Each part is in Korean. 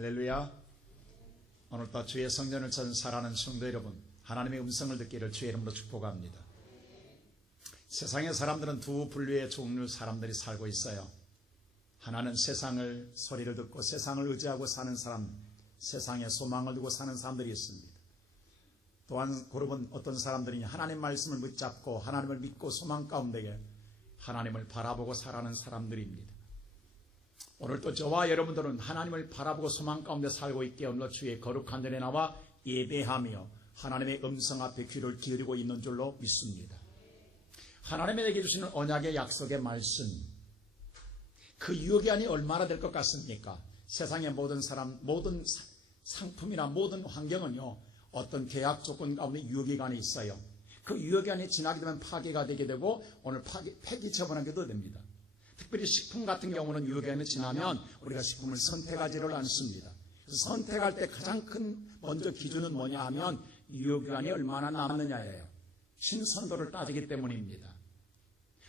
할렐루야. 오늘도 주의 성전을 찾은 사랑하는 성도 여러분, 하나님의 음성을 듣기를 주의 이름으로 축복합니다. 세상의 사람들은 두 분류의 종류 사람들이 살고 있어요. 하나는 세상을 소리를 듣고 세상을 의지하고 사는 사람, 세상에 소망을 두고 사는 사람들이 있습니다. 또한 그룹은 어떤 사람들이 하나님 말씀을 붙잡고 하나님을 믿고 소망 가운데 하나님을 바라보고 살아가는 사람들입니다. 오늘 또 저와 여러분들은 하나님을 바라보고 소망 가운데 살고 있게 오늘 주의 거룩한 전에 나와 예배하며 하나님의 음성 앞에 귀를 기울이고 있는 줄로 믿습니다. 하나님이 내게 주시는 언약의 약속의 말씀, 그 유효기한이 얼마나 될 것 같습니까? 세상의 모든 사람, 모든 상품이나 모든 환경은요, 어떤 계약 조건 가운데 유효기간이 있어요. 그 유효기간이 지나게 되면 파기가 되게 되고 오늘 폐기 처분하게도 됩니다. 특별히 식품 같은 경우는 유효기간이 지나면 우리가 식품을 선택하지를 않습니다. 선택할 때 가장 큰 먼저 기준은 뭐냐 하면 유효기간이 얼마나 남느냐예요. 신선도를 따지기 때문입니다.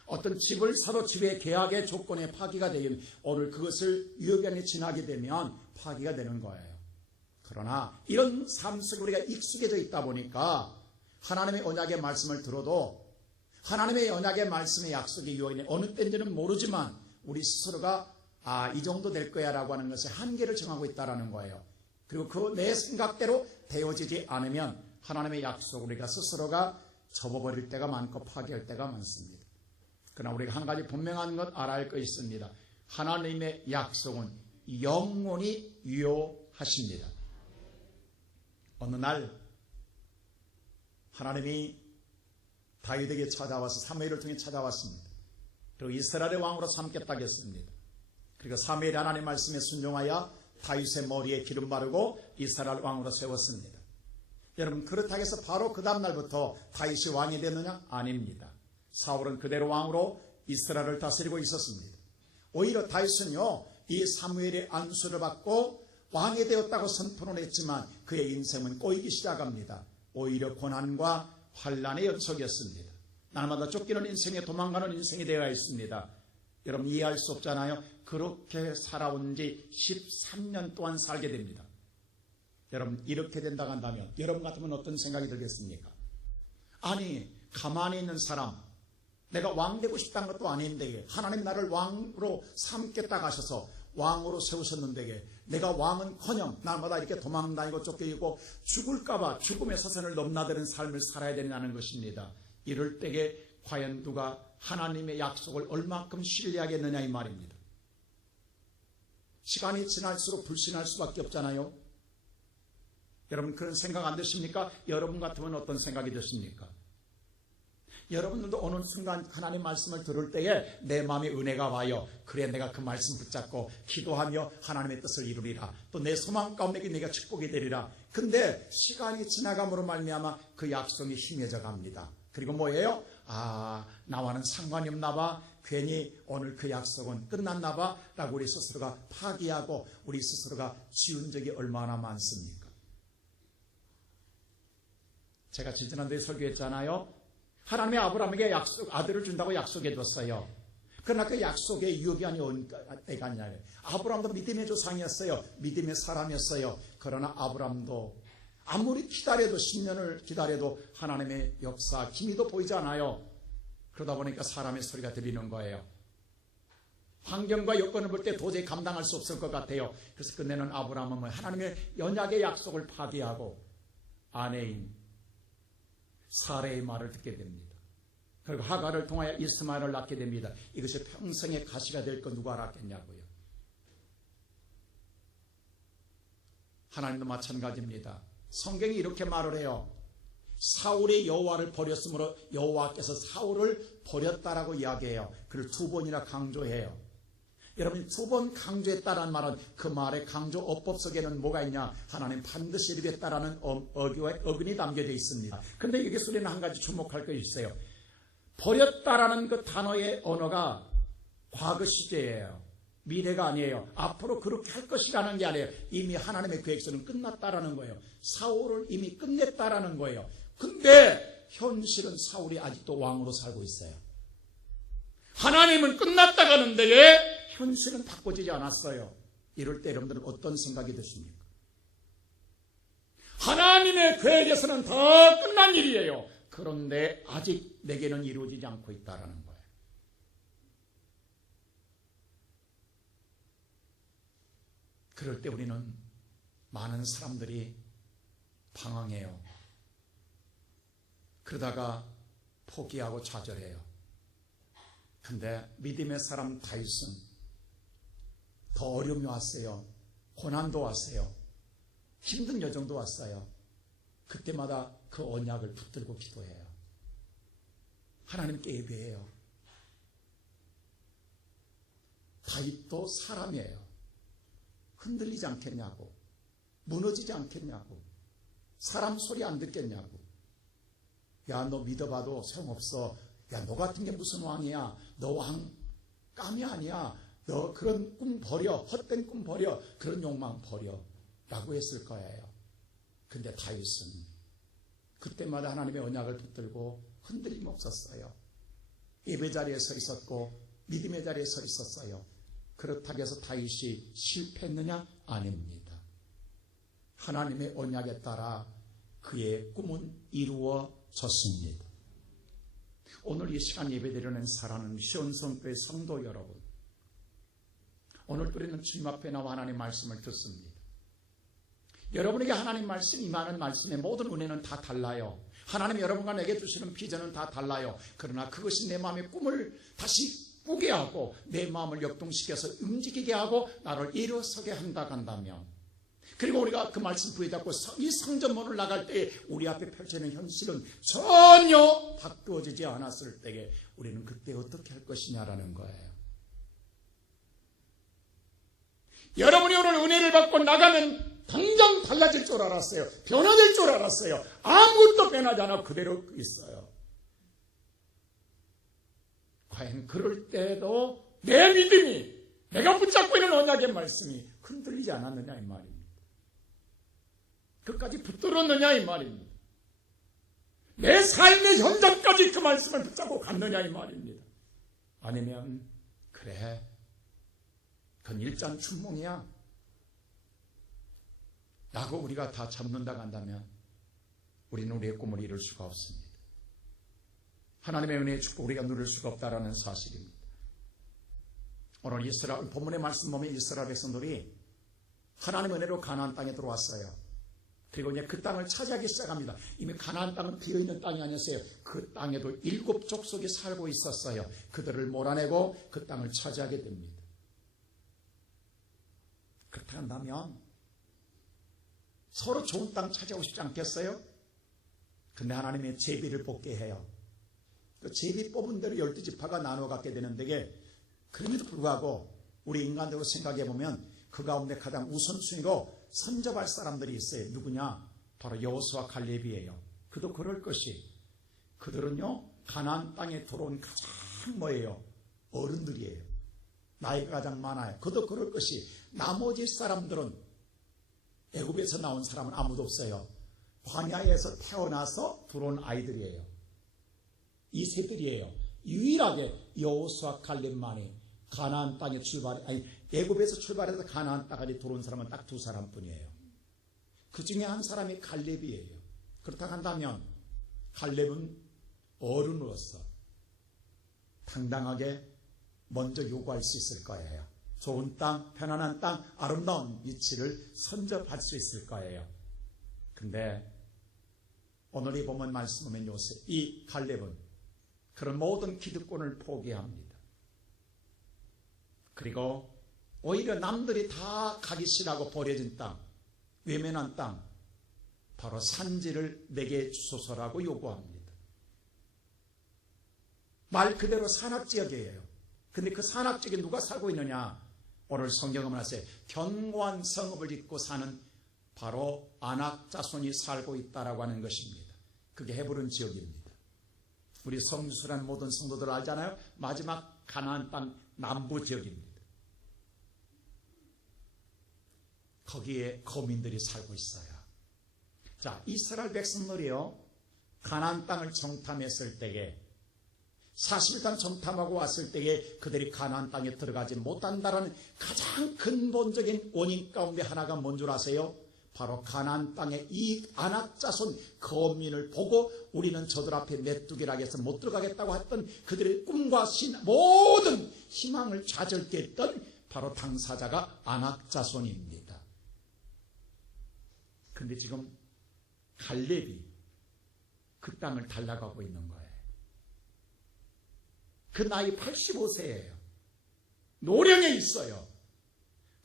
어떤 집을 사도 집의 계약의 조건에 파기가 되면 오늘 그것을 유효기간이 지나게 되면 파기가 되는 거예요. 그러나 이런 삶 속에 우리가 익숙해져 있다 보니까 하나님의 언약의 말씀을 들어도 하나님의 언약의 말씀의 약속의 유효기간이 어느 때인지는 모르지만 우리 스스로가 이 정도 될 거야 라고 하는 것에 한계를 정하고 있다는 거예요. 그리고 그 내 생각대로 되어지지 않으면 하나님의 약속을 우리가 스스로가 접어버릴 때가 많고 파기할 때가 많습니다. 그러나 우리가 한 가지 분명한 것 알아야 할 것이 있습니다. 하나님의 약속은 영원히 유효하십니다. 어느 날 하나님이 다윗에게 찾아와서 사무엘을 통해 찾아왔습니다. 그리고 이스라엘의 왕으로 삼겠다고 했습니다. 그리고 사무엘이 하나님 말씀에 순종하여 다윗의 머리에 기름 바르고 이스라엘 왕으로 세웠습니다. 여러분, 그렇다고 해서 바로 그 다음 날부터 다윗이 왕이 됐느냐? 아닙니다. 사울은 그대로 왕으로 이스라엘을 다스리고 있었습니다. 오히려 다윗은요, 이 사무엘의 안수를 받고 왕이 되었다고 선포를 했지만 그의 인생은 꼬이기 시작합니다. 오히려 고난과 환난의 연속이었습니다. 날마다 쫓기는 인생에 도망가는 인생이 되어 있습니다. 여러분, 이해할 수 없잖아요. 그렇게 살아온 지 13년 동안 살게 됩니다. 여러분, 이렇게 된다고 한다면 여러분 같으면 어떤 생각이 들겠습니까? 아니, 가만히 있는 사람, 내가 왕 되고 싶다는 것도 아닌데 하나님 나를 왕으로 삼겠다고 하셔서 왕으로 세우셨는데 내가 왕은커녕 날마다 이렇게 도망다니고 쫓기고 죽을까봐 죽음의 사선을 넘나드는 삶을 살아야 되냐는 것입니다. 이럴 때에 과연 누가 하나님의 약속을 얼마큼 신뢰하겠느냐 이 말입니다. 시간이 지날수록 불신할 수밖에 없잖아요. 여러분, 그런 생각 안 드십니까? 여러분 같으면 어떤 생각이 드십니까? 여러분들도 어느 순간 하나님 말씀을 들을 때에 내 마음에 은혜가 와요. 그래, 내가 그 말씀 붙잡고 기도하며 하나님의 뜻을 이루리라. 또 내 소망 가운데 내가 축복이 되리라. 근데 시간이 지나감으로 말미암아 그 약속이 희미해져 갑니다. 그리고 뭐예요? 나와는 상관이 없나 봐. 괜히 오늘 그 약속은 끝났나 봐 라고 우리 스스로가 파기하고 우리 스스로가 지운 적이 얼마나 많습니까? 제가 지난주에 설교했잖아요. 하나님의 아브라함에게 아들을 준다고 약속해 줬어요. 그러나 그 약속의 유효기한이 언제까지 갔냐. 아브라함도 믿음의 조상이었어요. 믿음의 사람이었어요. 그러나 아브라함도 아무리 기다려도 10년을 기다려도 하나님의 역사 기미도 보이지 않아요. 그러다 보니까 사람의 소리가 들리는 거예요. 환경과 여건을 볼 때 도저히 감당할 수 없을 것 같아요. 그래서 끝내는 아브라함은 하나님의 언약의 약속을 파기하고 아내인 사레의 말을 듣게 됩니다. 그리고 하갈을 통하여 이스마엘을 낳게 됩니다. 이것이 평생의 가시가 될 건 누가 알았겠냐고요. 하나님도 마찬가지입니다. 성경이 이렇게 말을 해요. 사울이 여호와를 버렸으므로 여호와께서 사울을 버렸다라고 이야기해요. 그를 두 번이나 강조해요. 여러분, 두 번 강조했다라는 말은 그 말의 강조 어법 속에는 뭐가 있냐? 하나님 반드시 이루겠다라는 어근이 담겨져 있습니다. 그런데 여기서 우리는 한 가지 주목할 것이 있어요. 버렸다라는 그 단어의 언어가 과거 시제예요. 미래가 아니에요. 앞으로 그렇게 할 것이라는 게 아니에요. 이미 하나님의 계획서는 끝났다라는 거예요. 사울을 이미 끝냈다라는 거예요. 근데 현실은 사울이 아직도 왕으로 살고 있어요. 하나님은 끝났다 가는데 현실은 바꿔지지 않았어요. 이럴 때 여러분들은 어떤 생각이 드십니까? 하나님의 계획에서는 다 끝난 일이에요. 그런데 아직 내게는 이루어지지 않고 있다는 거예요. 그럴 때 우리는 많은 사람들이 방황해요. 그러다가 포기하고 좌절해요. 근데 믿음의 사람 다윗은 더 어려움이 왔어요. 고난도 왔어요. 힘든 여정도 왔어요. 그때마다 그 언약을 붙들고 기도해요. 하나님께 예배해요. 다윗도 사람이에요. 흔들리지 않겠냐고, 무너지지 않겠냐고, 사람 소리 안 듣겠냐고. 야, 너 믿어봐도 소용없어. 야, 너 같은 게 무슨 왕이야? 너 왕 깜이 아니야. 너 그런 꿈 버려. 헛된 꿈 버려. 그런 욕망 버려. 라고 했을 거예요. 근데 다윗은 그때마다 하나님의 언약을 붙들고 흔들림 없었어요. 예배 자리에 서 있었고 믿음의 자리에 서 있었어요. 그렇다고 해서 다윗이 실패했느냐? 아닙니다. 하나님의 언약에 따라 그의 꿈은 이루어졌습니다. 오늘 이 시간 예배드리는 사랑하는 시온성교회 성도 여러분, 오늘 우리는 주님 앞에 나와 하나님의 말씀을 듣습니다. 여러분에게 하나님 말씀, 임하는 말씀의 모든 은혜는 다 달라요. 하나님이 여러분과 내게 주시는 비전은 다 달라요. 그러나 그것이 내 마음의 꿈을 다시 꾸게 하고 내 마음을 역동시켜서 움직이게 하고 나를 일어서게 한다고 한다면, 그리고 우리가 그 말씀 부여잡고 이 성전문을 나갈 때 우리 앞에 펼쳐지는 현실은 전혀 바꾸어지지 않았을 때에 우리는 그때 어떻게 할 것이냐라는 거예요. 여러분이 오늘 은혜를 받고 나가면 당장 달라질 줄 알았어요. 변화될 줄 알았어요. 아무것도 변하지 않아 그대로 있어요. 과연 그럴 때도 내 믿음이, 내가 붙잡고 있는 언약의 말씀이 흔들리지 않았느냐 이 말입니다. 끝까지 붙들었느냐 이 말입니다. 내 삶의 현장까지 그 말씀을 붙잡고 갔느냐 이 말입니다. 아니면 그래, 그건 일장춘몽이야 라고 우리가 다 잡는다고 한다면 우리는 우리의 꿈을 이룰 수가 없습니다. 하나님의 은혜의 축복 우리가 누릴 수가 없다라는 사실입니다. 오늘 이스라엘 본문의 말씀 보면 이스라엘 백성들이 하나님의 은혜로 가나안 땅에 들어왔어요. 그리고 이제 그 땅을 차지하기 시작합니다. 이미 가나안 땅은 비어있는 땅이 아니었어요. 그 땅에도 7 족속이 살고 있었어요. 그들을 몰아내고 그 땅을 차지하게 됩니다. 그렇다 한다면 서로 좋은 땅 차지하고 싶지 않겠어요? 근데 하나님의 제비를 뽑게 해요. 그 제비 뽑은 대로 12지파가 나누어 갖게 되는데, 그럼에도 불구하고 우리 인간적으로 생각해 보면 그 가운데 가장 우선순위로 선접할 사람들이 있어요. 누구냐? 바로 여호수아 갈렙이에요. 그도 그럴 것이, 그들은요 가나안 땅에 들어온 가장 뭐예요? 어른들이에요. 나이가 가장 많아요. 그도 그럴 것이, 나머지 사람들은 애굽에서 나온 사람은 아무도 없어요. 광야에서 태어나서 들어온 아이들이에요. 이 새들이에요. 유일하게 여호수아 갈렙만이 가나안 땅에 애굽에서 출발해서 가나안 땅까지 들어온 사람은 딱 2사람뿐이에요. 그 중에 한 사람이 갈렙이에요. 그렇다고 한다면 갈렙은 어른으로서 당당하게 먼저 요구할 수 있을 거예요. 좋은 땅, 편안한 땅, 아름다운 위치를 선접할 수 있을 거예요. 근데 오늘 이 본문 말씀 보면 요셉, 이 갈렙은 그런 모든 기득권을 포기합니다. 그리고 오히려 남들이 다 가기 싫어하고 버려진 땅, 외면한 땅, 바로 산지를 내게 주소서라고 요구합니다. 말 그대로 산악지역이에요. 근데 그 산악지역에 누가 살고 있느냐? 오늘 성경은 말씀에 견고한 성읍을 짓고 사는 바로 아낙 자손이 살고 있다라고 하는 것입니다. 그게 헤브론 지역입니다. 우리 성수란 모든 성도들 알잖아요. 마지막 가나안 땅 남부 지역입니다. 거기에 거민들이 살고 있어요. 자, 이스라엘 백성들이요 가나안 땅을 정탐했을 때에 40일 정탐하고 왔을 때에 그들이 가나안 땅에 들어가지 못한다는 가장 근본적인 원인 가운데 하나가 뭔 줄 아세요? 바로 가나안 땅에 이 아낙 자손 거민을 보고 우리는 저들 앞에 메뚜기라고 해서 못 들어가겠다고 했던 그들의 꿈과 모든 희망을 좌절케 했던 바로 당사자가 아낙 자손입니다. 그런데 지금 갈렙이 그 땅을 달라가고 있는 거예요. 그 나이 85세예요. 노령에 있어요.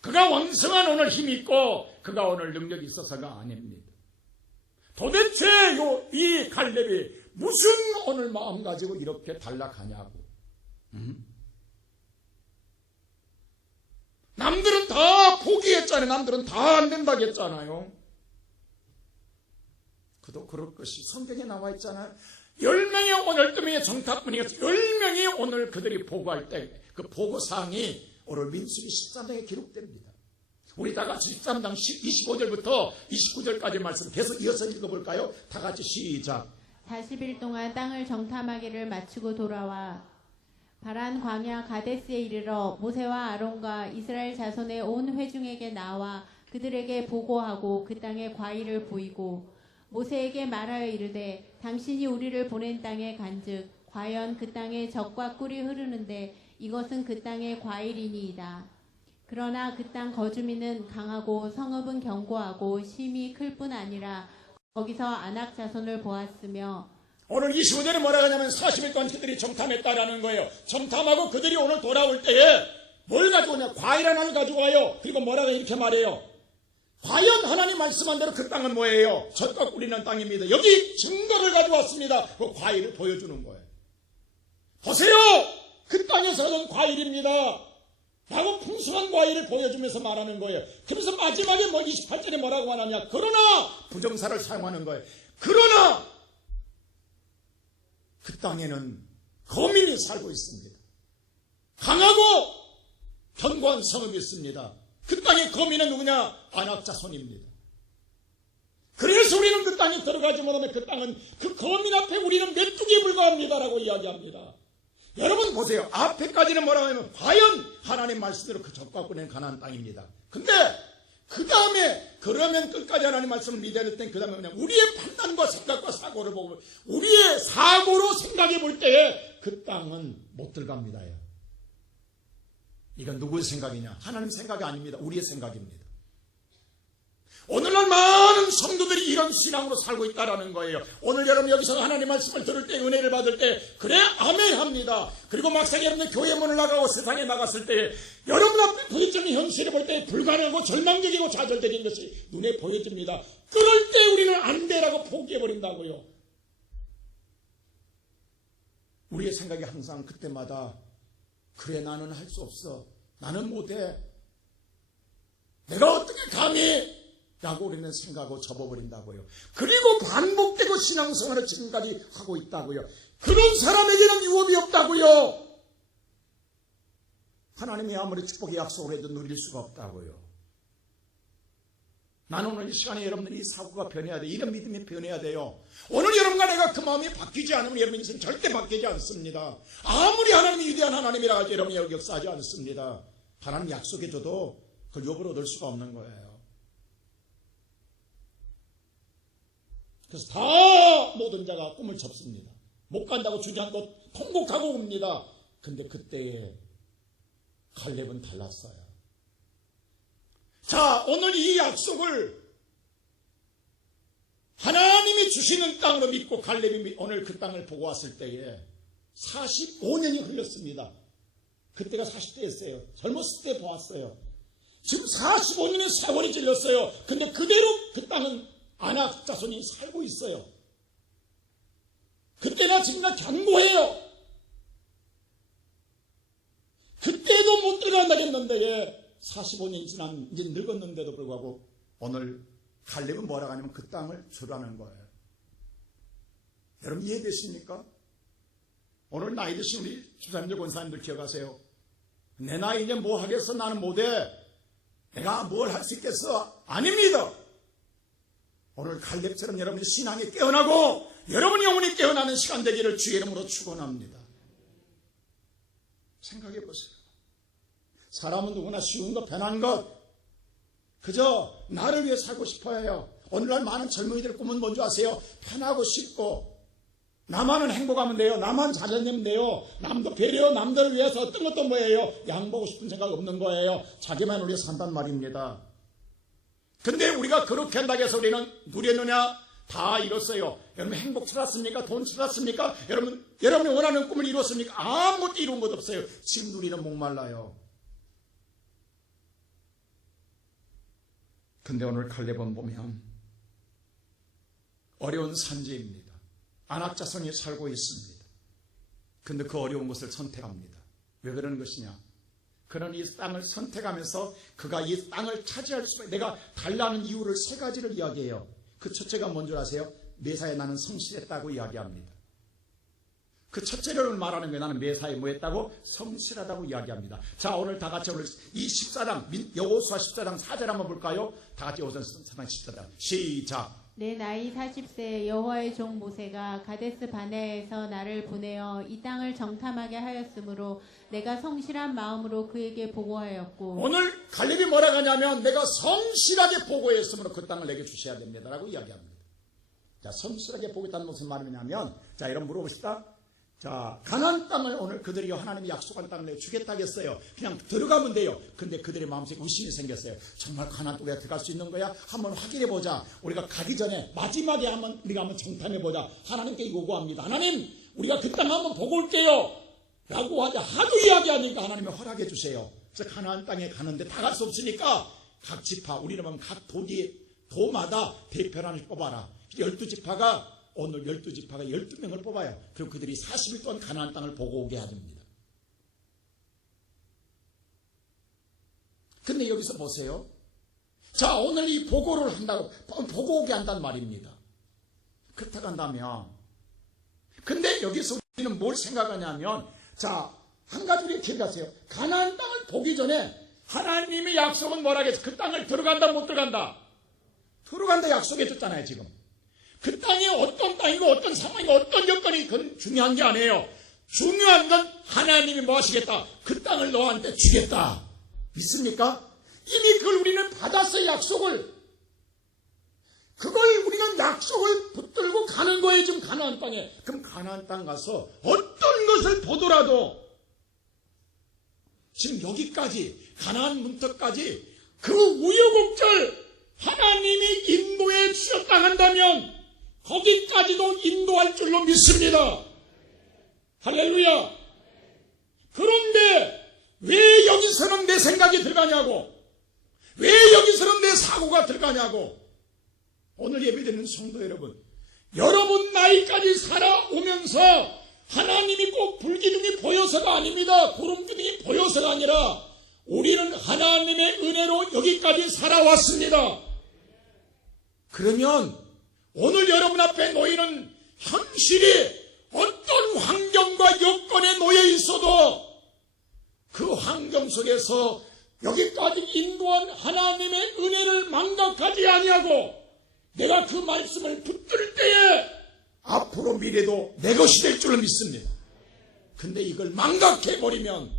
그가 왕성한 오늘 힘이 있고 그가 오늘 능력이 있어서가 아닙니다. 도대체 이 갈렙이 무슨 오늘 마음 가지고 이렇게 달락하냐고. 남들은 다 포기했잖아요. 남들은 다 안 된다고 했잖아요. 그도 그럴 것이 성경에 나와 있잖아요. 10명의 오늘 뜨명의 정탐꾼이었어요. 10명이 오늘 그들이 보고할 때 그 보고사항이 오늘 민수기 13장에 기록됩니다. 우리 다 같이 13장 25절부터 29절까지 말씀 계속 이어서 읽어볼까요? 다 같이 시작. 40일 동안 땅을 정탐하기를 마치고 돌아와 바란 광야 가데스에 이르러 모세와 아론과 이스라엘 자손의 온 회중에게 나와 그들에게 보고하고 그 땅에 과일을 보이고 모세에게 말하여 이르되 당신이 우리를 보낸 땅에 간즉 과연 그 땅에 젖과 꿀이 흐르는데 이것은 그 땅의 과일이니이다. 그러나 그 땅 거주민은 강하고 성읍은 견고하고 심이 클 뿐 아니라 거기서 아낙 자손을 보았으며 오늘 25절에 뭐라 하냐면 40일 동안 그들이 정탐했다라는 거예요. 정탐하고 그들이 오늘 돌아올 때에 뭘 가지고 오냐? 과일 하나를 가지고 와요. 그리고 뭐라고 이렇게 말해요. 과연 하나님 말씀한 대로 그 땅은 뭐예요? 젖과 꿀이는 땅입니다. 여기 증거를 가져왔습니다. 그 과일을 보여주는 거예요. 보세요! 그 땅에서는 과일입니다. 라고 풍성한 과일을 보여주면서 말하는 거예요. 그래서 마지막에 28절에 뭐라고 말하냐? 그러나 부정사를 사용하는 거예요. 그러나 그 땅에는 거민이 살고 있습니다. 강하고 견고한 성읍이 있습니다. 그 땅의 거민은 누구냐? 아낙 자손입니다. 그래서 우리는 그 땅에 들어가지 못하면 그 땅은 그 거민 앞에 우리는 메뚜기에 불과합니다라고 이야기합니다. 여러분 보세요. 앞에까지는 뭐라고 하냐면 과연 하나님 말씀대로 그 젖과 꿀은 가나안 땅입니다. 근데 그 다음에 그러면 끝까지 하나님 말씀을 믿어야 될 땐 그 다음에 그냥 우리의 판단과 생각과 사고를 보고 우리의 사고로 생각해 볼 때에 그 땅은 못 들어갑니다. 이건 누구의 생각이냐? 하나님 생각이 아닙니다. 우리의 생각입니다. 오늘날 많은 성도들이 이런 신앙으로 살고 있다는 거예요. 오늘 여러분 여기서 하나님 말씀을 들을 때 은혜를 받을 때 그래 아멘 합니다. 그리고 막상 여러분들 교회 문을 나가고 세상에 나갔을 때 여러분 앞에 부딪히는 현실을 볼 때 불가능하고 절망적이고 좌절되는 것이 눈에 보여집니다. 그럴 때 우리는 안 돼라고 포기해버린다고요. 우리의 생각이 항상 그때마다 그래 나는 할 수 없어. 나는 못해. 내가 어떻게 감히 라고 우리는 생각하고 접어버린다고요. 그리고 반복되고 신앙생활을 지금까지 하고 있다고요. 그런 사람에게는 유업이 없다고요. 하나님이 아무리 축복의 약속을 해도 누릴 수가 없다고요. 나는 오늘 이 시간에 여러분들이 이 사고가 변해야 돼요. 이런 믿음이 변해야 돼요. 오늘 여러분과 내가 그 마음이 바뀌지 않으면 여러분 인생 절대 바뀌지 않습니다. 아무리 하나님이 위대한 하나님이라 하지 여러분이 여기 역사하지 않습니다. 하나님 약속해줘도 그걸 유업으로 얻을 수가 없는 거예요. 그래서 다 모든 자가 꿈을 접습니다. 못 간다고 주저앉고 통곡하고 옵니다. 근데 그때에 갈렙은 달랐어요. 자, 오늘 이 약속을 하나님이 주시는 땅으로 믿고 갈렙이 오늘 그 땅을 보고 왔을 때에 45년이 흘렀습니다. 그때가 40대였어요. 젊었을 때 보았어요. 지금 45년의 세월이 질렀어요. 근데 그대로 그 땅은 아낙 자손이 살고 있어요. 그때나 지금나 견고해요. 그때도 못 들어간다 했는데 45년이 지난 이제 늙었는데도 불구하고 오늘 갈렙은 뭐라고 하냐면 그 땅을 주라는 거예요. 여러분 이해되십니까? 오늘 나이 드신 우리 집사님들 권사님들 기억하세요. 내 나이 이제 뭐 하겠어? 나는 못해. 내가 뭘 할 수 있겠어? 아닙니다. 오늘 갈렙처럼 여러분이 신앙이 깨어나고 여러분이 영혼이 깨어나는 시간 되기를 주의 이름으로 축원합니다. 생각해 보세요. 사람은 누구나 쉬운 것, 편한 것, 그저 나를 위해 살고 싶어 해요. 오늘날 많은 젊은이들 꿈은 뭔지 아세요? 편하고 쉽고, 나만은 행복하면 돼요. 나만 잘되면 돼요. 남도 배려, 남들을 위해서 어떤 것도 뭐예요? 양보하고 싶은 생각 없는 거예요. 자기만을 위해 산단 말입니다. 근데 우리가 그렇게 한다고 해서 우리는 누렸느냐? 다 이뤘어요. 여러분 행복 찾았습니까? 돈 찾았습니까? 여러분이 원하는 꿈을 이뤘습니까? 아무것도 이룬 것 없어요. 지금 우리는 목말라요. 근데 오늘 칼렙은 보면 어려운 산지입니다. 안악자손이 살고 있습니다. 근데 그 어려운 것을 선택합니다. 왜 그러는 것이냐? 그는 이 땅을 선택하면서 그가 이 땅을 차지할 수, 내가 달라는 이유를 세 가지를 이야기해요. 그 첫째가 뭔 줄 아세요? 매사에 나는 성실했다고 이야기합니다. 그 첫째를 말하는 거예요. 나는 매사에 뭐 했다고? 성실하다고 이야기합니다. 자, 오늘 다 같이 오늘 이 14장, 여호수아 14장 4절 한번 볼까요? 다 같이 여호수아 14장 14장 시작. 내 나이 40세 여호와의 종 모세가 가데스 바네아에서 나를 보내어 이 땅을 정탐하게 하였으므로 내가 성실한 마음으로 그에게 보고하였고. 오늘 갈렙이 뭐라고 하냐면 내가 성실하게 보고했으므로 그 땅을 내게 주셔야 됩니다 라고 이야기합니다. 자, 성실하게 보겠다는 무슨 말이냐면, 자, 이런 물어봅시다. 자, 가나안 땅을 오늘 그들이 하나님이 약속한 땅을 내가 주겠다겠어요. 그냥 들어가면 돼요. 근데 그들의 마음속에 의심이 생겼어요. 정말 가나안 땅에 들어갈 수 있는 거야? 한번 확인해 보자. 우리가 가기 전에 마지막에 우리가 한번 정탐해 보자. 하나님께 요구합니다. 하나님, 우리가 그 땅 한번 보고 올게요 라고 하도 이야기하니까 하나님이 허락해 주세요. 그래서 가나안 땅에 가는데 다 갈 수 없으니까 각 지파, 우리는 각 도마다 대표를 하나씩 뽑아라. 12지파가 오늘 12지파가 12명을 뽑아요. 그리고 그들이 40일 동안 가나안 땅을 보고 오게 합니다. 근데 여기서 보세요. 자, 오늘 이 보고를 한다고, 보고 오게 한단 말입니다. 그렇다고 한다면, 근데 여기서 우리는 뭘 생각하냐면, 자, 한 가지 우리가 기억하세요. 가나안 땅을 보기 전에 하나님의 약속은 뭐라고 했어? 그 땅을 들어간다, 못 들어간다? 들어간다 약속해 줬잖아요, 지금. 그 땅이 어떤 땅이고 어떤 상황이고 어떤 여건이 그건 중요한 게 아니에요. 중요한 건 하나님이 뭐 하시겠다? 그 땅을 너한테 주겠다. 믿습니까? 이미 그걸 우리는 받았어요, 약속을. 그걸 우리는 약속을 붙들고 가는 거예요, 지금 가나안 땅에. 그럼 가나안 땅 가서 어떤 것을 보더라도 지금 여기까지 가나안 문턱까지 그 우여곡절 하나님이 인도해 주셨다 한다면 거기까지도 인도할 줄로 믿습니다. 할렐루야. 그런데 왜 여기서는 내 생각이 들어가냐고, 왜 여기서는 내 사고가 들어가냐고. 오늘 예배드리는 성도 여러분, 여러분 나이까지 살아오면서 하나님이 꼭 불기둥이 보여서가 아닙니다. 구름기둥이 보여서가 아니라 우리는 하나님의 은혜로 여기까지 살아왔습니다. 그러면 오늘 여러분 앞에 놓이는 현실이 어떤 환경과 여건에 놓여 있어도 그 환경 속에서 여기까지 인도한 하나님의 은혜를 망각하지 아니하고 내가 그 말씀을 붙들 때에 앞으로 미래도 내 것이 될 줄로 믿습니다. 근데 이걸 망각해버리면,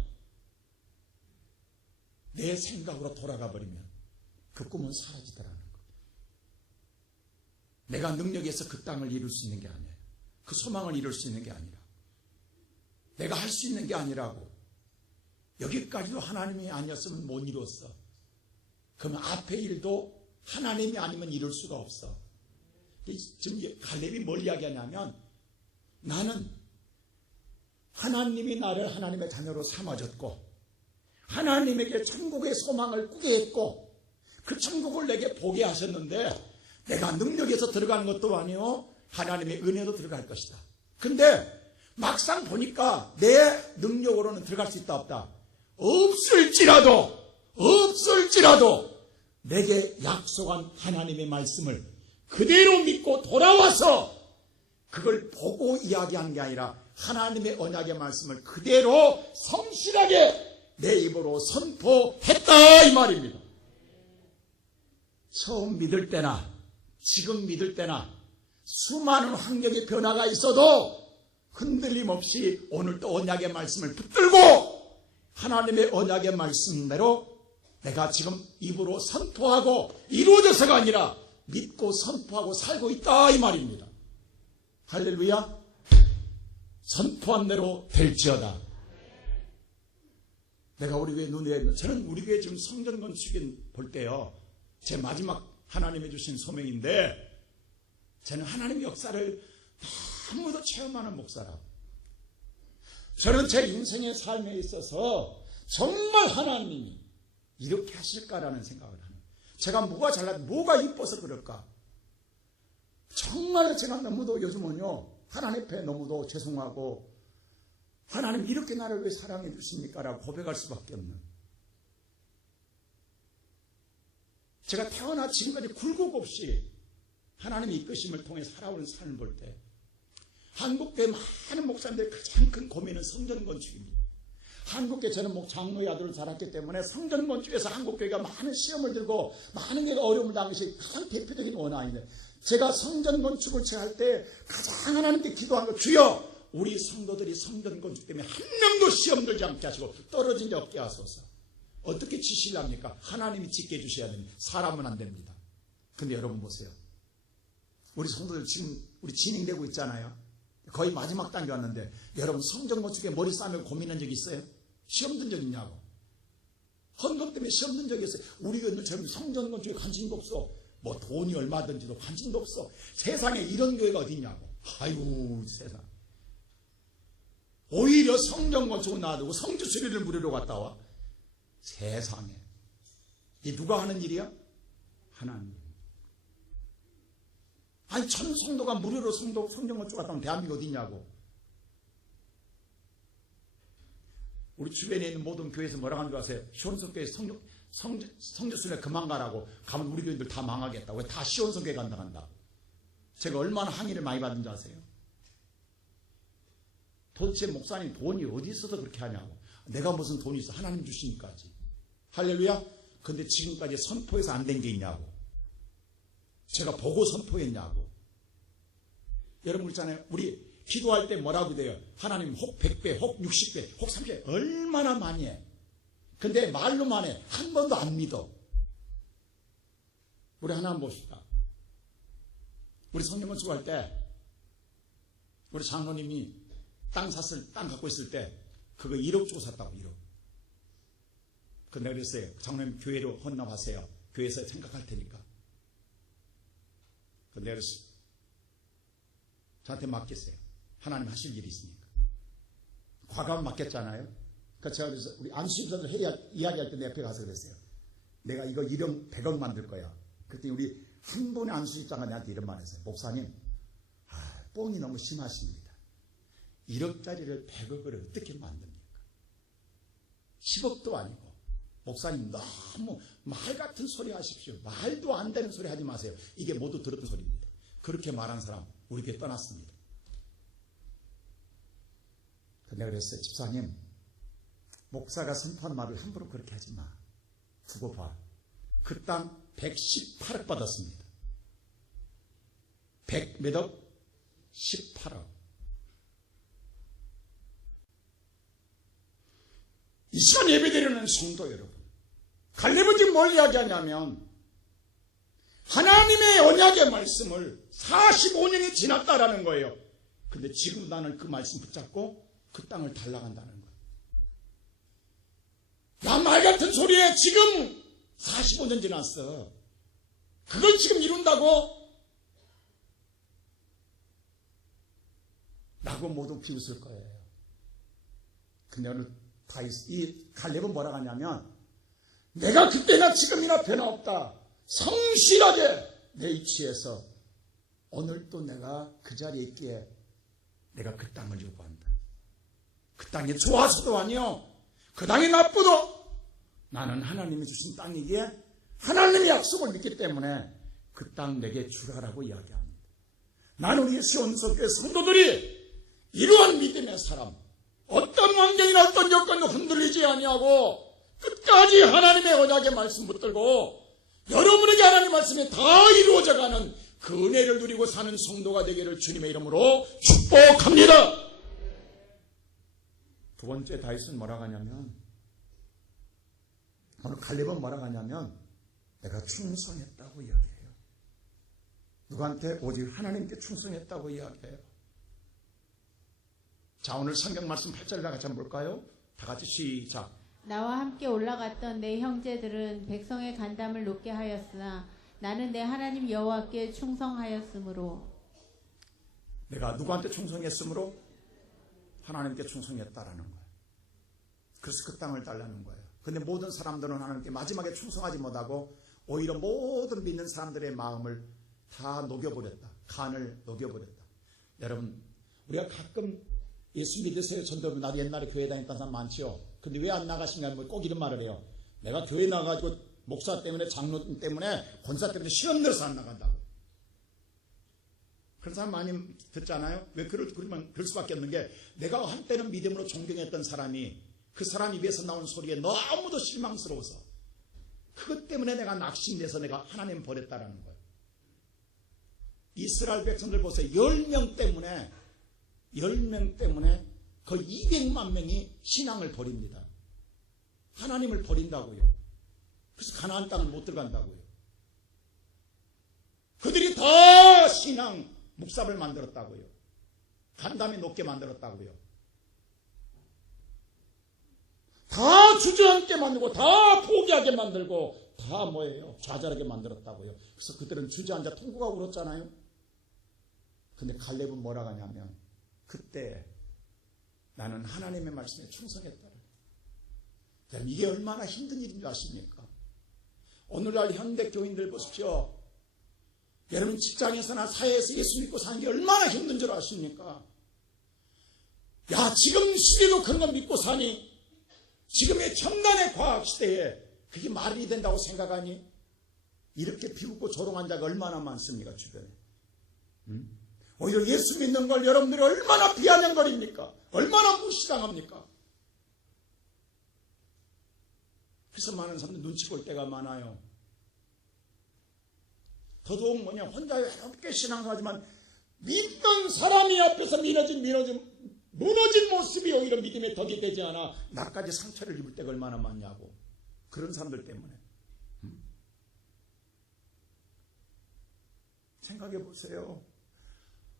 내 생각으로 돌아가 버리면 그 꿈은 사라지더라는 거예요. 내가 능력에서 그 땅을 이룰 수 있는 게 아니에요. 그 소망을 이룰 수 있는 게 아니라, 내가 할 수 있는 게 아니라고. 여기까지도 하나님이 아니었으면 못 이뤘어. 그러면 앞의 일도 하나님이 아니면 이룰 수가 없어. 지금 갈렙이 뭘 이야기하냐면, 나는 하나님이 나를 하나님의 자녀로 삼아줬고 하나님에게 천국의 소망을 꾸게 했고 그 천국을 내게 보게 하셨는데 내가 능력에서 들어가는 것도 아니요 하나님의 은혜로 들어갈 것이다. 근데 막상 보니까 내 능력으로는 들어갈 수 있다 없다? 없을지라도 내게 약속한 하나님의 말씀을 그대로 믿고 돌아와서 그걸 보고 이야기하는 게 아니라 하나님의 언약의 말씀을 그대로 성실하게 내 입으로 선포했다 이 말입니다. 처음 믿을 때나 지금 믿을 때나 수많은 환경의 변화가 있어도 흔들림 없이 오늘도 언약의 말씀을 붙들고 하나님의 언약의 말씀대로 내가 지금 입으로 선포하고 이루어져서가 아니라 믿고 선포하고 살고 있다 이 말입니다. 할렐루야. 선포한 대로 될지어다. 내가 우리 교회 눈에, 저는 우리 교회 지금 성전 건축인 볼 때요, 제 마지막 하나님이 주신 소명인데, 저는 하나님의 역사를 너무도 체험하는 목사라고. 저는 제 인생의 삶에 있어서 정말 하나님이 이렇게 하실까라는 생각을 하는 거예요. 제가 뭐가 잘나도 뭐가 이뻐서 그럴까. 정말 제가 너무도 요즘은요, 하나님 앞에 너무도 죄송하고, 하나님 이렇게 나를 왜 사랑해 주십니까? 라고 고백할 수밖에 없는. 제가 태어나 지금까지 굴곡 없이 하나님의 이끄심을 통해 살아오는 삶을 볼 때, 한국교회 많은 목사님들의 가장 큰 고민은 성전 건축입니다. 한국교회, 저는 장로의 아들을 자랐기 때문에 성전 건축에서 한국교회가 많은 시험을 들고 많은 게 어려움을 당한 것이 가장 대표적인 원인인데, 제가 성전 건축을 할 때 가장 하나님께 기도한 거, 주여 우리 성도들이 성전 건축 때문에 한 명도 시험 들지 않게 하시고 떨어진 지 없게 하소서. 어떻게 지시랍니까? 하나님이 짓게 해주셔야 됩니다. 사람은 안 됩니다. 근데 여러분 보세요. 우리 성도들 지금 우리 진행되고 있잖아요. 거의 마지막 단계 왔는데, 여러분 성전 건축에 머리 싸매고 고민한 적 있어요? 시험 든 적 있냐고. 헌금 때문에 시험 든 적이 있어요. 우리 교회는 성전 건축에 관심도 없어. 뭐 돈이 얼마든지도 관심도 없어. 세상에 이런 교회가 어디 있냐고. 아이고 세상. 오히려 성전 건축을 놔두고 성주 수리를 무료로 갔다 와. 세상에. 이 누가 하는 일이야? 하나님. 아니 전 성도가 무료로 성전 건축 갔다 오면 대한민국 어디 있냐고. 우리 주변에 있는 모든 교회에서 뭐라고 하는 줄 아세요? 시온성교회 성주순회 그만 가라고. 가면 우리 교인들 다 망하겠다고. 다 시온성교회 간다. 제가 얼마나 항의를 많이 받은 줄 아세요? 도대체 목사님 돈이 어디 있어서 그렇게 하냐고. 내가 무슨 돈이 있어. 하나님 주시니까지. 할렐루야. 근데 지금까지 선포해서 안 된 게 있냐고. 제가 보고 선포했냐고. 여러분 있잖아요. 우리 기도할 때 뭐라고 돼요? 하나님 혹 100배, 혹 60배, 혹 30배 얼마나 많이 해. 근데 말로만 해. 한 번도 안 믿어. 우리 하나만 봅시다. 우리 성령 건축할 때 우리 장로님이 땅 갖고 있을 때 그거 1억 주고 샀다고. 1억. 근데 그랬어요. 장로님 교회로 헌납하세요. 교회에서 생각할 테니까. 근데 그랬어요. 저한테 맡겼어요. 하나님 하실 일이 있으니까. 과감 맡겼잖아요. 그러니까 제가 그래서 우리 안수집사들 이야기할 때 내 옆에 가서 그랬어요. 내가 이거 1억 100억 만들 거야. 그때 우리 한 분의 안수집사가 내한테 이런 말 했어요. 목사님, 뽕이 너무 심하십니다. 1억짜리를 100억을 어떻게 만듭니까? 10억도 아니고. 목사님 너무 말 같은 소리 하십시오. 말도 안 되는 소리 하지 마세요. 이게 모두 들었던 소리입니다. 그렇게 말한 사람 우리 교회 떠났습니다. 근데 그랬어요. 집사님, 목사가 선포한 말을 함부로 그렇게 하지 마. 두고 봐. 그 땅 118억 받았습니다. 100 몇 억? 18억. 이 시간 예배드리는 성도 여러분, 갈렙은 지금 뭘 이야기하냐면 하나님의 언약의 말씀을 45년이 지났다라는 거예요. 근데 지금 나는 그 말씀 붙잡고 그 땅을 달라간다는 거예요. 야, 말 같은 소리에 지금 45년 지났어. 그걸 지금 이룬다고? 라고 모두 비웃을 거예요. 근데 오늘 이 갈렙은 뭐라고 하냐면, 내가 그때나 지금이나 변화없다. 성실하게 내 위치에서 오늘 또 내가 그 자리에 있기에 내가 그 땅을 요구한다. 그 땅이 좋아서도 아니요, 그 땅이 나쁘도 나는 하나님이 주신 땅이기에 하나님의 약속을 믿기 때문에 그 땅 내게 주라라고 이야기합니다. 나는 우리 시온성교회 성도들이 이러한 믿음의 사람, 어떤 환경이나 어떤 여건도 흔들리지 아니하고 끝까지 하나님의 언약의 말씀 붙들고 여러분에게 하나님의 말씀이 다 이루어져가는 그 은혜를 누리고 사는 성도가 되기를 주님의 이름으로 축복합니다. 두 번째 다윗은 뭐라고 하냐면, 오늘 갈렙은 뭐라고 하냐면 내가 충성했다고 이야기해요. 누구한테? 오직 하나님께 충성했다고 이야기해요. 자, 오늘 성경 말씀 8절 다 같이 한번 볼까요? 다 같이 시작. 나와 함께 올라갔던 내 형제들은 백성의 간담을 높게 하였으나 나는 내 하나님 여호와께 충성하였으므로. 내가 누구한테 충성했으므로? 하나님께 충성했다라는 거예요. 그래서 그 땅을 달라는 거예요. 근데 모든 사람들은 하나님께 마지막에 충성하지 못하고 오히려 모든 믿는 사람들의 마음을 다 녹여버렸다. 간을 녹여버렸다. 여러분, 우리가 가끔 예수 믿으세요 전도하면 나도 옛날에 교회 다녔던 사람 많지요. 근데 왜 안 나가신가 하면 꼭 이런 말을 해요. 내가 교회 나가가지고 목사 때문에 장로 때문에 권사 때문에 시험 들어서 안 나간다고. 그런 사람 많이 듣잖아요. 왜 그럴 수밖에 없는 게 내가 한때는 믿음으로 존경했던 사람이 그 사람 입에서 나온 소리에 너무도 실망스러워서 그것 때문에 내가 낙심돼서 내가 하나님 버렸다라는 거예요. 이스라엘 백성들 보세요. 10명 때문에 거의 200만 명이 신앙을 버립니다. 하나님을 버린다고요. 그래서 가나안 땅을 못 들어간다고요. 그들이 더 신앙 묵삽을 만들었다고요. 간담이 높게 만들었다고요. 다 주저앉게 만들고 다 포기하게 만들고 다 뭐예요? 좌절하게 만들었다고요. 그래서 그들은 주저앉아 통곡하고 울었잖아요. 근데 갈렙은 뭐라고 하냐면 그때 나는 하나님의 말씀에 충성했다. 여러분, 이게 얼마나 힘든 일인 줄 아십니까? 오늘날 현대 교인들 보십시오. 여러분 직장에서나 사회에서 예수 믿고 사는 게 얼마나 힘든 줄 아십니까? 야, 지금 시대도 그런 거 믿고 사니? 지금의 첨단의 과학 시대에 그게 말이 된다고 생각하니? 이렇게 비웃고 조롱한 자가 얼마나 많습니까, 주변에? 오히려 예수 믿는 걸 여러분들이 얼마나 비아냥거립니까? 얼마나 무시당합니까? 그래서 많은 사람들 눈치 볼 때가 많아요. 더더욱 혼자 외롭게 신앙하지만 믿던 사람이 앞에서 무너진 모습이 오히려 믿음의 덕이 되지 않아 나까지 상처를 입을 때가 얼마나 많냐고. 그런 사람들 때문에. 생각해 보세요.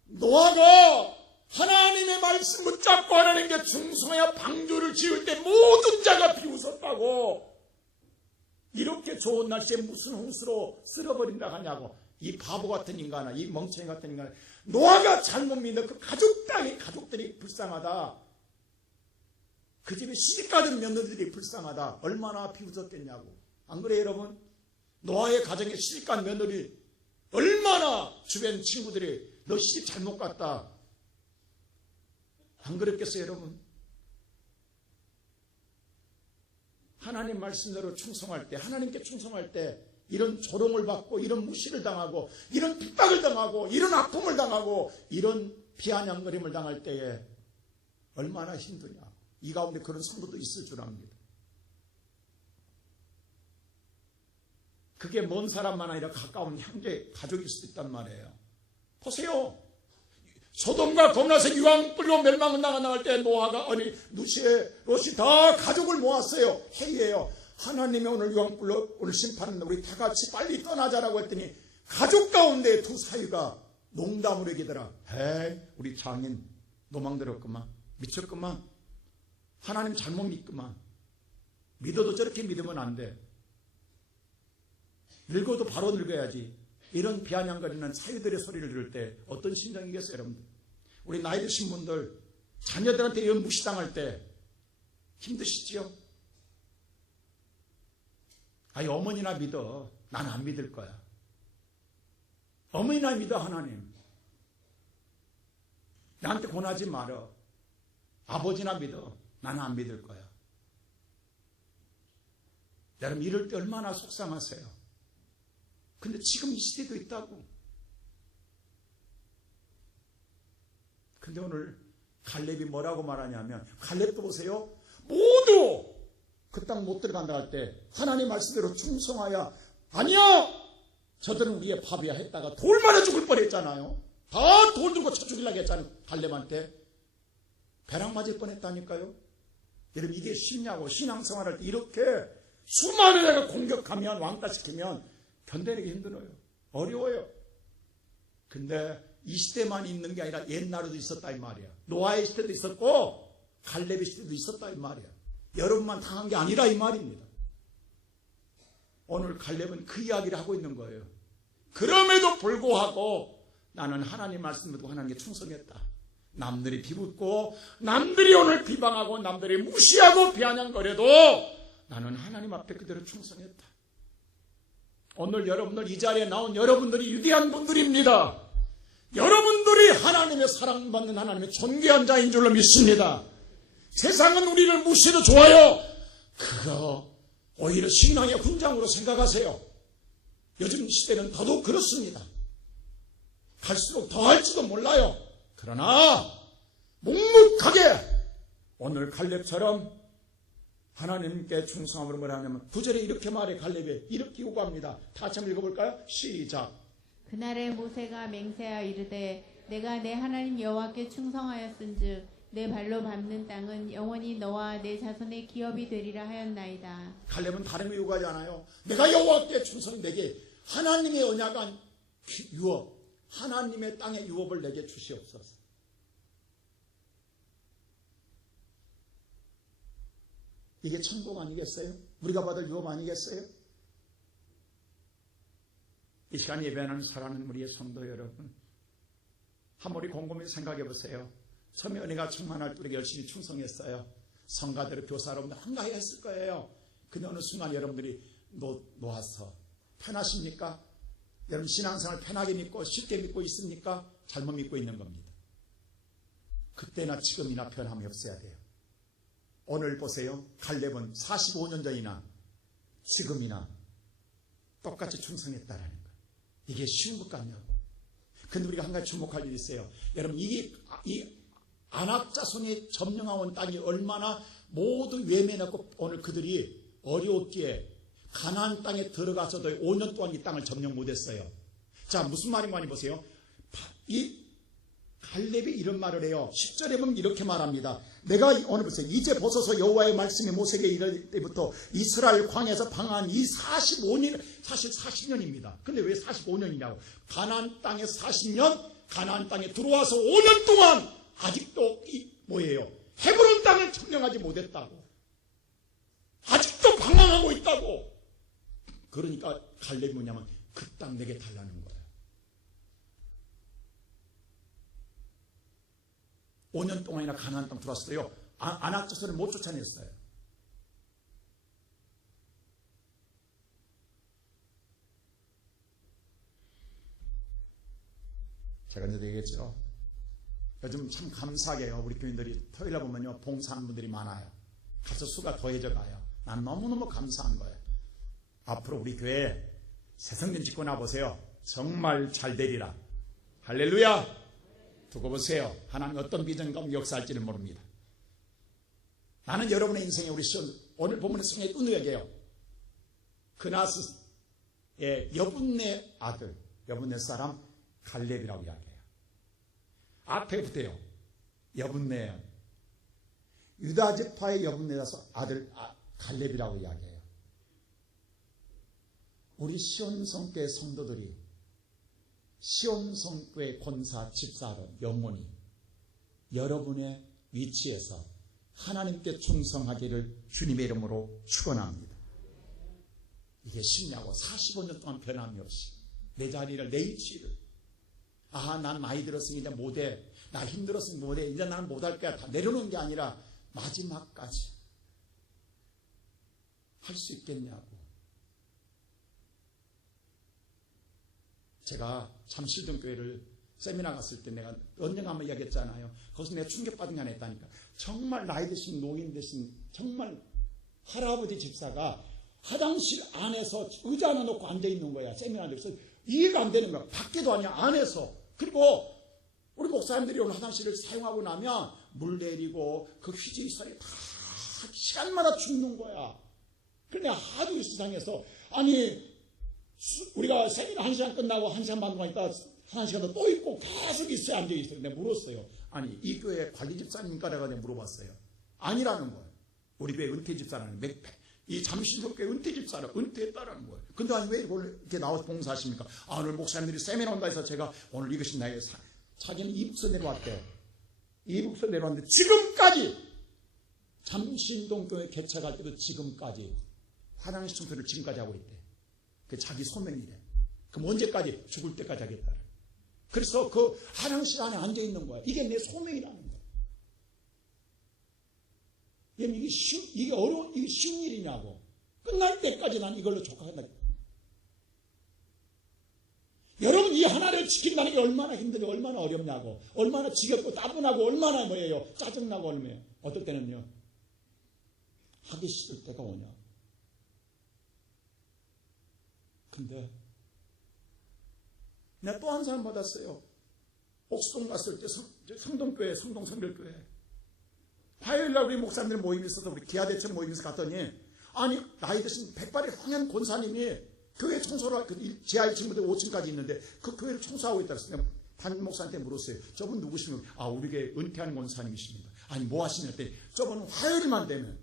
노아가 하나님의 말씀 붙잡고 하나님께 충성하여 방주를 지을 때 모든 자가 비웃었다고. 이렇게 좋은 날씨에 무슨 홍수로 쓸어버린다 하냐고. 이 바보 같은 인간아, 이 멍청이 같은 인간아, 노아가 잘못 믿는 그 가족들이 불쌍하다. 그 집에 시집가던 며느리들이 불쌍하다. 얼마나 비웃었겠냐고. 안 그래요, 여러분? 노아의 가정에 시집간 며느리 얼마나 주변 친구들이 너 시집 잘못 갔다. 안 그랬겠어요, 여러분? 하나님 말씀대로 충성할 때, 하나님께 충성할 때 이런 조롱을 받고 이런 무시를 당하고 이런 핍박을 당하고 이런 아픔을 당하고 이런 비아냥거림을 당할 때에 얼마나 힘드냐. 이 가운데 그런 성도도 있을 줄 압니다. 그게 먼 사람만 아니라 가까운 형제, 가족일 수도 있단 말이에요. 보세요. 소돔과 고모라에서 유황불로 멸망을 나갈 때 노아가 롯이 다 가족을 모았어요. 회의해요. 하나님이 오늘 유황불로 오늘 심판은 우리 다 같이 빨리 떠나자라고 했더니 가족 가운데 두 사위가 농담으로 얘기더라. 에이, 우리 장인 노망들었구만. 미쳤구만. 하나님 잘못 믿구만. 믿어도 저렇게 믿으면 안 돼. 늙어도 바로 늙어야지. 이런 비아냥거리는 사위들의 소리를 들을 때 어떤 심정이겠어요, 여러분들? 우리 나이 드신 분들 자녀들한테 이런 무시당할 때 힘드시죠? 아니, 어머니나 믿어. 난 안 믿을 거야. 어머니나 믿어, 하나님. 나한테 권하지 말어. 아버지나 믿어. 나는 안 믿을 거야. 여러분, 이럴 때 얼마나 속상하세요? 근데 지금 이 시대도 있다고. 근데 오늘 갈렙이 뭐라고 말하냐면, 갈렙도 보세요. 모두 그 땅 못 들어간다 할 때 하나님 말씀대로 충성하여 아니야, 저들은 우리의 밥이야 했다가 돌 맞아 죽을 뻔했잖아요. 다 돌 들고 쳐 죽이려고 했잖아요. 갈렙한테 벼락 맞을 뻔했다니까요. 여러분, 이게 쉽냐고. 신앙생활할 때 이렇게 수많은 애가 공격하면, 왕따시키면 견뎌내기 힘들어요. 어려워요. 근데 이 시대만 있는 게 아니라 옛날에도 있었다 이 말이야. 노아의 시대도 있었고 갈렙의 시대도 있었다 이 말이야. 여러분만 당한 게 아니라 이 말입니다. 오늘 갈렙은 그 이야기를 하고 있는 거예요. 그럼에도 불구하고 나는 하나님 말씀 듣고 하나님께 충성했다. 남들이 비웃고 남들이 오늘 비방하고 남들이 무시하고 비아냥거려도 나는 하나님 앞에 그대로 충성했다. 오늘 여러분들 이 자리에 나온 여러분들이 위대한 분들입니다. 여러분들이 하나님의 사랑받는 하나님의 존귀한 자인 줄로 믿습니다. 세상은 우리를 무시해도 좋아요. 그거 오히려 신앙의 훈장으로 생각하세요. 요즘 시대는 더더욱 그렇습니다. 갈수록 더 할지도 몰라요. 그러나 묵묵하게 오늘 갈렙처럼 하나님께 충성함으로 뭐라 하냐면 9절에 이렇게 말해. 갈렙이 이렇게 요구합니다. 다 같이 한번 읽어볼까요? 시작. 그날에 모세가 맹세하여 이르되 내가 내 하나님 여호와께 충성하였은즉 내 발로 밟는 땅은 영원히 너와 내 자손의 기업이 되리라 하였나이다. 갈렙은 다른 거 요구하지 않아요. 내가 여호와께 충성이 되게 하나님의 언약한 유업, 하나님의 땅의 유업을 내게 주시옵소서. 이게 천국 아니겠어요? 우리가 받을 유업 아니겠어요? 이 시간 예배하는 사랑하는 우리의 성도 여러분, 한번 우리 곰곰이 생각해 보세요. 처음에 은혜가 충만할 때 우리가 열심히 충성했어요. 성가대로 교사로 한가히 했을 거예요. 근데 어느 순간 여러분들이 놓아서 편하십니까? 여러분 신앙생활 편하게 믿고 쉽게 믿고 있습니까? 잘못 믿고 있는 겁니다. 그때나 지금이나 변함이 없어야 돼요. 오늘 보세요. 갈렙은 45년 전이나 지금이나 똑같이 충성했다라는 거예요. 이게 쉬운 것 같냐고. 근데 우리가 한 가지 주목할 일이 있어요. 여러분 이 아낙 자손이 점령한 땅이 얼마나 모두 외면했고 오늘 그들이 어려웠기에 가나안 땅에 들어가서도 5년 동안 이 땅을 점령 못했어요. 자, 무슨 말인 거 아니 보세요. 이 갈렙이 이런 말을 해요. 10절에 보면 이렇게 말합니다. 내가 오늘 보세요. 이제 보소서 여호와의 말씀이 모세에게 이를 때부터 이스라엘 광야에서 방한 이 45년, 사실 40년입니다. 근데 왜 45년이냐고. 가나안 땅에 40년, 가나안 땅에 들어와서 5년 동안 아직도 뭐예요? 헤브론 땅을 점령하지 못했다고. 아직도 방황하고 있다고. 그러니까 갈렙이 뭐냐면 그 땅 내게 달라는 거예요. 5년 동안이나 가나안 땅 들어왔어요. 아낙 자손을 못 쫓아냈어요. 제가 이제 얘기했죠. 요즘 참 감사하게요. 우리 교인들이 토요일에 보면요 봉사하는 분들이 많아요. 가서 수가 더해져 가요. 난 너무너무 감사한 거예요. 앞으로 우리 교회 새성전 짓고 나보세요. 정말 잘 되리라. 할렐루야. 두고 보세요. 하나님 어떤 비전과 역사할지는 모릅니다. 나는 여러분의 인생에 우리 시온 오늘 본문의 성의 은혜에게요. 그나스의 여분네 아들, 여분네 사람 갈렙이라고 이야기해요. 앞에부터요. 여분네 유다 지파의 여분네라서 아들 갈렙이라고 이야기해요. 우리 시온성교회 성도들이 시온성교회 권사 집사로 영원히 여러분의 위치에서 하나님께 충성하기를 주님의 이름으로 축원합니다. 이게 쉽냐고. 45년 동안 변함이 없이 내 자리를, 내 위치를, 난 나이 들었으니 이제 못해, 나 힘들었으니 못해, 이제 나는 못할 거야, 다 내려놓은 게 아니라 마지막까지 할 수 있겠냐고. 제가 잠실동교회를 세미나 갔을 때 내가 언젠가 한번 이야기했잖아요. 거기서 내가 충격받은 게 하나 있다니까. 정말 나이 드신 노인 되신 정말 할아버지 집사가 화장실 안에서 의자 하나 놓고 앉아있는 거야. 세미나를. 그래서 이해가 안 되는 거야. 밖에도 아니야. 안에서. 그리고 우리 목사님들이 오늘 화장실을 사용하고 나면 물 내리고 그 휴지 살이 다 시간마다 죽는 거야. 그런데 하도 이상해서 아니 우리가 세미나 1시간 끝나고 1시간 반 동안 있다가 1시간 또 있고 계속 있어야 앉아있어요. 내가 물었어요. 아니 이 교회 관리 집사님인가 내가 물어봤어요. 아니라는 거예요. 우리 교회 은퇴 집사라는 이 잠신교회 은퇴 집사라 은퇴했다라는 거예요. 근데 아니 왜 이렇게 나와서 봉사하십니까? 아, 오늘 목사님들이 세미나 온다 해서 제가 오늘 이것이 나에게 자기는 이북서 내려왔대. 이북서 내려왔는데 지금까지 잠신동교회 개척할 때도 지금까지 화장실 청소를 지금까지 하고 있대. 그게 자기 소명이래. 그럼 언제까지? 죽을 때까지 하겠다. 그래서 그 화장실 안에 앉아 있는 거야. 이게 내 소명이라는 거야. 이게 쉬운 일이냐고. 끝날 때까지 난 이걸로 족하겠다. 여러분, 이 하나를 지킨다는 게 얼마나 힘들고 얼마나 어렵냐고. 얼마나 지겹고 따분하고 얼마나 뭐예요. 짜증나고 얼마예요. 어떨 때는요. 하기 싫을 때가 오냐. 근데 내가 또 한 사람 받았어요. 옥수동 갔을 때 성동교회, 성동성결교회. 화요일날 우리 목사님들 모임이 있어서 우리 기아대천 모임에서 갔더니 아니 나이 드신 백발의 황현 권사님이 교회 청소를 지하 1층부터 5층까지 있는데 그 교회를 청소하고 있다고 해서 내가 담임 목사한테 물었어요. 저분 누구시면 아 우리 교회 은퇴한 권사님이십니다. 아니 뭐 하시냐 했더니 저분은 화요일만 되면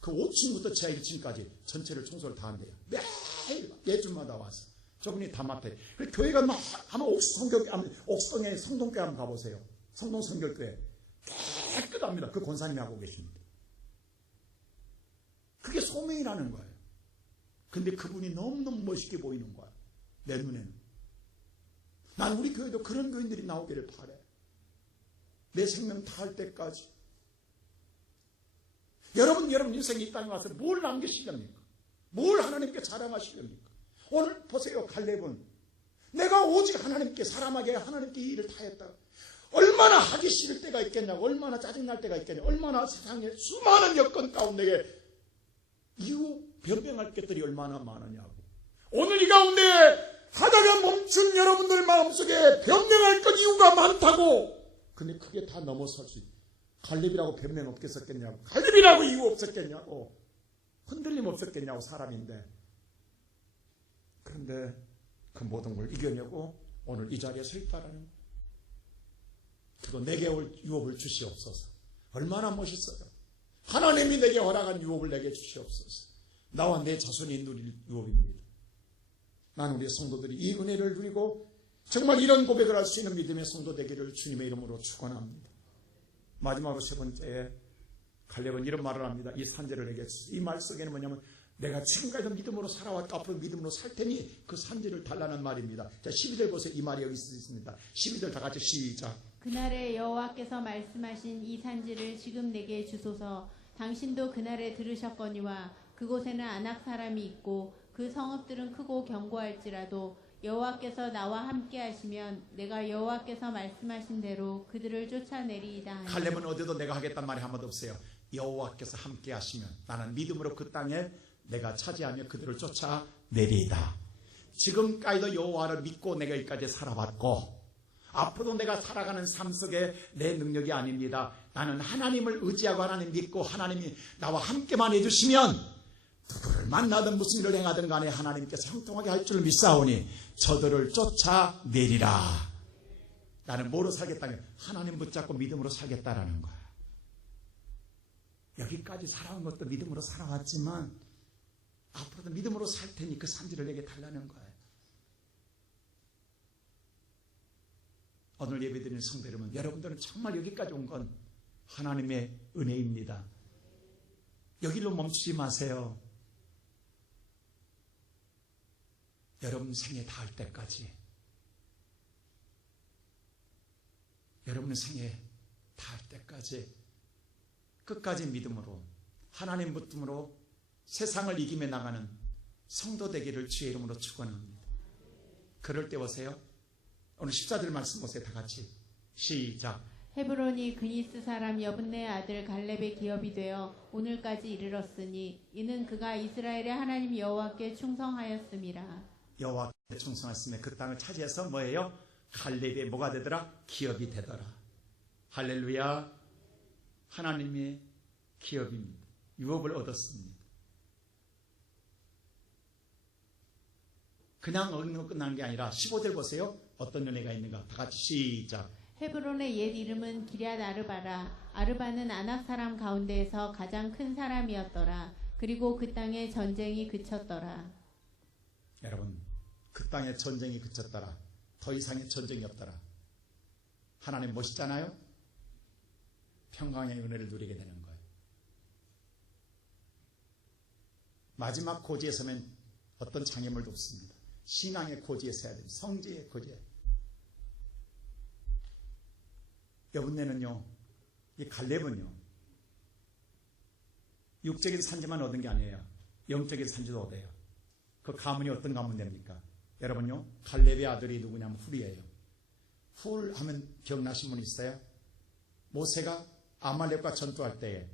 그 5층부터 지하 1층까지 전체를 청소를 다 한대요. 매일 예주마다 와서 저분이 다 맡아요. 그 교회가 막 한번 옥수동에 성동교회 한번 가보세요. 성동성결교회 깨끗합니다. 그 권사님이 하고 계십니다. 그게 소명이라는 거예요. 근데 그분이 너무너무 멋있게 보이는 거야. 내 눈에는. 난 우리 교회도 그런 교인들이 나오기를 바래. 내 생명 다할 때까지. 여러분 인생에 이 땅에 와서 뭘 남기시렵니까? 뭘 하나님께 자랑하시렵니까? 오늘 보세요. 갈렙은 내가 오직 하나님께 사람에게 하나님께 이 일을 다 했다. 얼마나 하기 싫을 때가 있겠냐고. 얼마나 짜증날 때가 있겠냐고. 얼마나 세상에 수많은 여건 가운데 이유 변명할 것들이 얼마나 많으냐고. 오늘 이 가운데 하다가 멈춘 여러분들 마음속에 변명할 것 이유가 많다고. 근데 그게 다 넘어설 수 있다. 갈렙이라고 변명 없겠었겠냐고. 갈렙이라고 이유 없었겠냐고. 흔들림 없었겠냐고. 사람인데. 그런데 그 모든 걸 이겨내고 오늘 이 자리에 서 있다라는 거예요. 그리고 내게 올 유업을 주시옵소서. 얼마나 멋있어요. 하나님이 내게 허락한 유업을 내게 주시옵소서. 나와 내 자손이 누릴 유업입니다. 나는 우리 성도들이 이 은혜를 누리고 정말 이런 고백을 할 수 있는 믿음의 성도 되기를 주님의 이름으로 축원합니다. 마지막으로 세 번째에 갈렙은 이런 말을 합니다. 이 산지를 내게 주시오. 이 말 속에는 뭐냐면 내가 지금까지도 믿음으로 살아왔고 앞으로 믿음으로 살 테니 그 산지를 달라는 말입니다. 자, 12절 보세요. 이 말이 여기 있습니다. 12절 다 같이 시작. 그날에 여호와께서 말씀하신 이 산지를 지금 내게 주소서. 당신도 그날에 들으셨거니와 그곳에는 아낙 사람이 있고 그 성읍들은 크고 견고할지라도 여호와께서 나와 함께 하시면 내가 여호와께서 말씀하신 대로 그들을 쫓아내리이다. 갈렙은 어디도 내가 하겠다는 말이 한 번도 없어요. 여호와께서 함께 하시면 나는 믿음으로 그 땅에 내가 차지하며 그들을 쫓아내리이다. 지금까지도 여호와를 믿고 내가 여기까지 살아왔고 앞으로도 내가 살아가는 삶 속에 내 능력이 아닙니다. 나는 하나님을 의지하고 하나님 믿고 하나님이 나와 함께만 해주시면 누구를 만나든 무슨 일을 행하든 간에 하나님께서 형통하게 할 줄 믿사오니 저들을 쫓아내리라. 나는 뭐로 살겠다는 거야? 하나님 붙잡고 믿음으로 살겠다라는 거야. 여기까지 살아온 것도 믿음으로 살아왔지만 앞으로도 믿음으로 살 테니 그 산지를 내게 달라는 거예요. 오늘 예배드리는 성도 여러분, 여러분들은 정말 여기까지 온 건 하나님의 은혜입니다. 여기로 멈추지 마세요. 여러분 생에 닿을 때까지, 여러분 생에 닿을 때까지 끝까지 믿음으로 하나님 붙음으로 세상을 이기며 나가는 성도 되기를 주의 이름으로 축원합니다. 그럴 때 보세요. 오늘 14절 말씀 보세요. 다 같이 시작. 헤브론이 그니스 사람 여분네 아들 갈렙의 기업이 되어 오늘까지 이르렀으니 이는 그가 이스라엘의 하나님 여호와께 충성하였음이라. 여호와께 충성하였으며 그 땅을 차지해서 뭐예요? 갈렙의 뭐가 되더라? 기업이 되더라. 할렐루야. 하나님의 기업입니다. 유업을 얻었습니다. 그냥 얻는 끝난 게 아니라 15절 보세요. 어떤 은혜가 있는가? 다 같이 시작. 헤브론의 옛 이름은 기럇 아르바라. 아르바는 아낙 사람 가운데에서 가장 큰 사람이었더라. 그리고 그 땅에 전쟁이 그쳤더라. 여러분, 그 땅에 전쟁이 그쳤더라. 더 이상의 전쟁이 없더라. 하나님 멋있잖아요? 평강의 은혜를 누리게 되는 거예요. 마지막 고지에 서면 어떤 장애물도 없습니다. 신앙의 고지에 서야 됩니다. 성지의 고지에. 여분네는요, 이 갈렙은요, 육적인 산지만 얻은 게 아니에요. 영적인 산지도 얻어요. 그 가문이 어떤 가문 됩니까? 여러분요, 갈렙의 아들이 누구냐면 훌이에요. 훌 하면 기억나신 분 있어요? 모세가 아말렉과 전투할 때에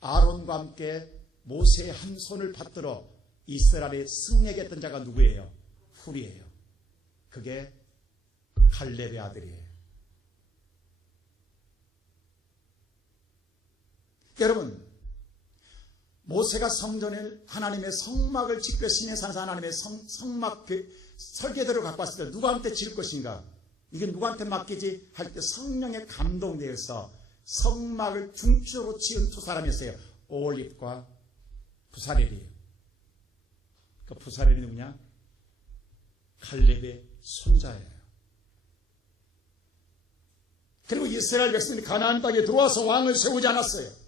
아론과 함께 모세의 한 손을 받들어 이스라엘에 승리하게 했던 자가 누구예요? 훌이에요. 그게 갈렙의 아들이에요. 여러분, 모세가 성전에 하나님의 성막을 짓고 신의 산에서 하나님의 성막 설계도를 갖고 왔을 때 누구한테 지을 것인가? 이게 누구한테 맡기지? 할 때 성령의 감동되어서 성막을 중추로 지은 두 사람이었어요. 오홀립과 부사렐이에요. 그 부사렐이 누구냐? 갈렙의 손자예요. 그리고 이스라엘 백성들이 가나안 땅에 들어와서 왕을 세우지 않았어요.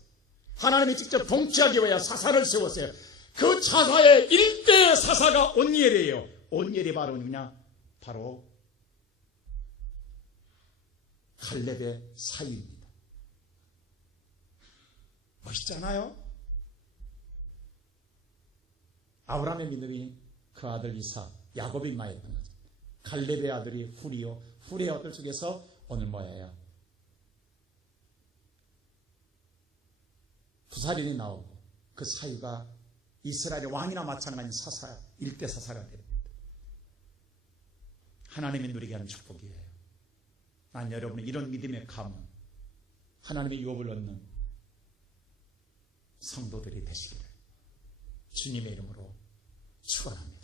하나님이 직접 통치하기 위해 사사를 세웠어요. 그 사사의 일대의 사사가 온니엘이에요. 온니엘이 바로 누구냐? 바로 갈렙의 사위입니다. 멋있잖아요? 아브라함의 믿음이 그 아들 이삭, 야곱이 임하였던 거죠. 갈렙의 아들이 훌이요. 훌의 아들 중에서 오늘 뭐예요? 부사렐이 나오고 그 사이가 이스라엘의 왕이나 마찬가지인 사사, 일대 사사가 됩니다. 하나님이 누리게 하는 축복이에요. 난 여러분의 이런 믿음의 가문, 하나님의 유업을 얻는 성도들이 되시기를 주님의 이름으로 축원합니다.